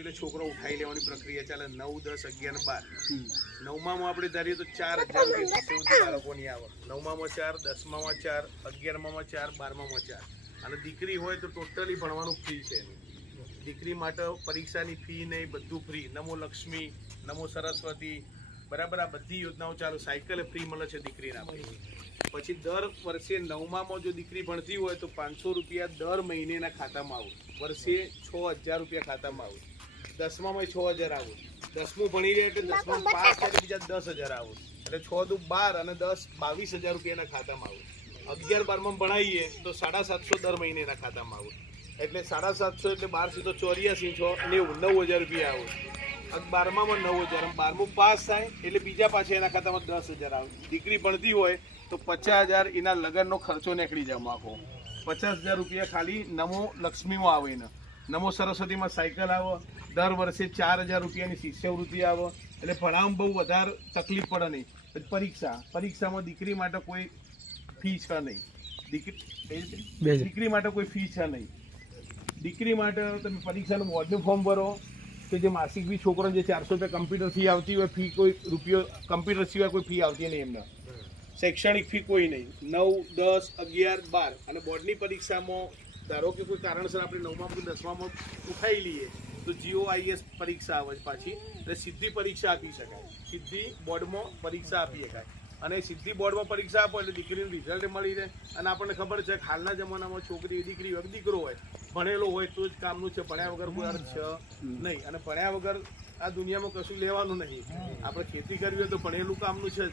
એટલે છોકરો ઉઠાઈ લેવાની પ્રક્રિયા ચાલે 9, 10, 11, 12. 9માં આપણે ધારીએ તો 4,000 રૂપિયા સૌથી બાળકોની આવક. 9માં 4, 10માં 4, 11માં 4, 12માં 4. અને દીકરી હોય તો ટોટલી ભણવાનું ફ્રી છે એનું. દીકરી માટે પરીક્ષાની ફી નહીં, બધું ફ્રી. નમો લક્ષ્મી, નમો સરસ્વતી, બરાબર. આ બધી યોજનાઓ ચાલુ. સાયકલ ફ્રી મળે છે દીકરીના. પછી દર વર્ષે 9માં જો દીકરી ભણતી હોય તો 500 રૂપિયા દર મહિનેના ખાતામાં આવું. વર્ષે 6,000 રૂપિયા ખાતામાં આવું. 10માં 6,000 આવું. 10મું ભણી રહે એટલે 10માં પાસ થાય બીજા 10,000 આવું. એટલે 6 દુ 12 અને 10 22,000 રૂપિયાના ખાતામાં આવું. 11, 12માં ભણાવીએ તો 750 દર મહિનેના ખાતામાં આવું. એટલે 750 એટલે 12 તો 84, 6, 90, 9,000 રૂપિયા આવું. 12માં 9,000, 12મું પાસ થાય એટલે બીજા પાછા એના ખાતામાં 10,000 આવે. દીકરી ભણતી હોય તો 50,000 એના લગ્નનો ખર્ચો નીકળી જાય આખો. 50,000 રૂપિયા ખાલી નમો લક્ષ્મીમાં આવે ને. નમો સરસ્વતીમાં સાયકલ આવે. દર વર્ષે 4,000 રૂપિયાની શિષ્યવૃત્તિ આવે. એટલે ભણાવવામાં બહુ વધારે તકલીફ પડે નહીં. પરીક્ષામાં દીકરી માટે કોઈ ફી છે નહીં. દીકરી માટે કોઈ ફી છે નહીં. દીકરી માટે તમે પરીક્ષાનું બોર્ડનું ફોર્મ ભરો કે જે માસિક ફી છોકરાને જે 400 રૂપિયા કમ્પ્યુટર ફી આવતી હોય, ફી કોઈ રૂપિયો કમ્પ્યુટર સિવાય કોઈ ફી આવતી નહીં એમને. શૈક્ષણિક ફી કોઈ નહીં. 9, 10, 11, 12 અને બોર્ડની પરીક્ષામાં ધારો કે કોઈ કારણસર આપણે 9માં કે 10માં ઉઠાઈ લઈએ તો GOIS પરીક્ષા આવે પાછી. એટલે સીધી પરીક્ષા આપી શકાય. સીધી બોર્ડમાં પરીક્ષા આપી શકાય. અને સીધી બોર્ડમાં પરીક્ષા આપો એટલે દીકરીનું રિઝલ્ટ મળી રહે. અને આપણને ખબર છે કે હાલના જમાનામાં છોકરી દીકરી હોય દીકરો હોય ભણેલો હોય તો જ કામનું છે. ભણ્યા વગર કોઈ અર્થ છે નહીં. અને ભણ્યા વગર આ દુનિયામાં કશું લેવાનું નહીં. આપણે ખેતી કરવી હોય તો ભણેલું કામનું છે.